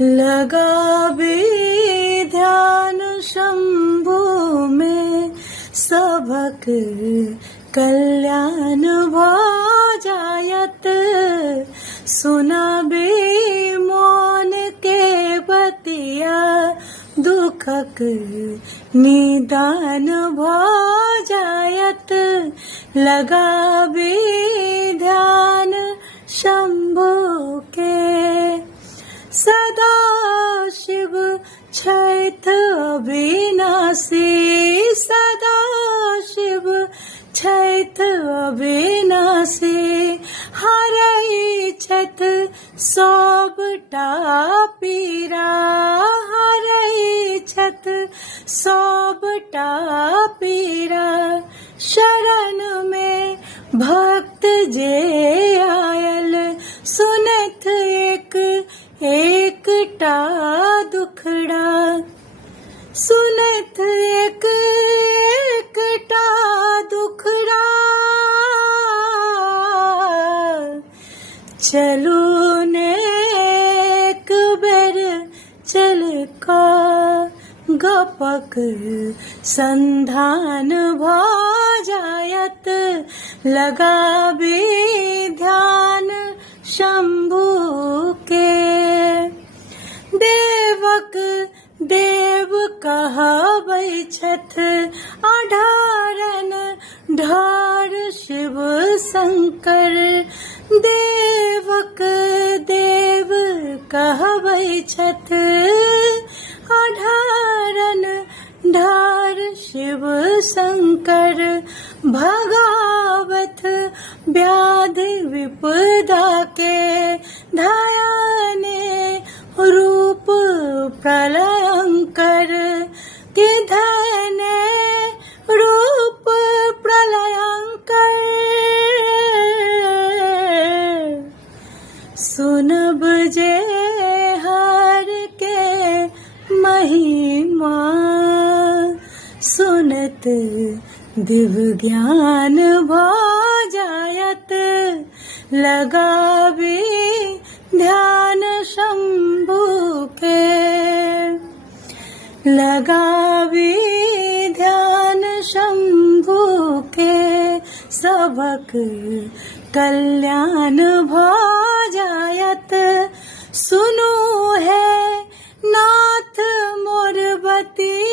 लगा भी ध्यान शंभु में सबक कल्याण भजायत। सुना भी मौन के बतिया दुखक निदान भजायत। लगा भी ध्यान शंभु के सदा शिव छैथ अविनाशी। सदा शिव छैथ अविनाशी हरै छथ सबटा पीरा। हरै छथ सबटा पीरा शरण में भक्त जे आयल। सुनत एक एकटा दुखड़ा। सुनत एक एकटा दुखड़ा। चलू ने एक बेर चल का गपक संधान भजायत। लगा भी ध्यान शंभु के देवक देव कहबै छथ। अढारन ढार शिव शंकर देवक देव कहबै छथ। अढारन ढार शिव शंकर भगावथ व्याधि विपदा के। धयने रूप प्रलयंकर के। धयने रूप प्रलयंकर सुनब जे हर के महिमा। सुनत दिव्य ज्ञान भजायत। लगा भी ध्यान शंभु के। लगा भी ध्यान शंभु के सबक कल्याण भजायत। सुनो है नाथ मोर बती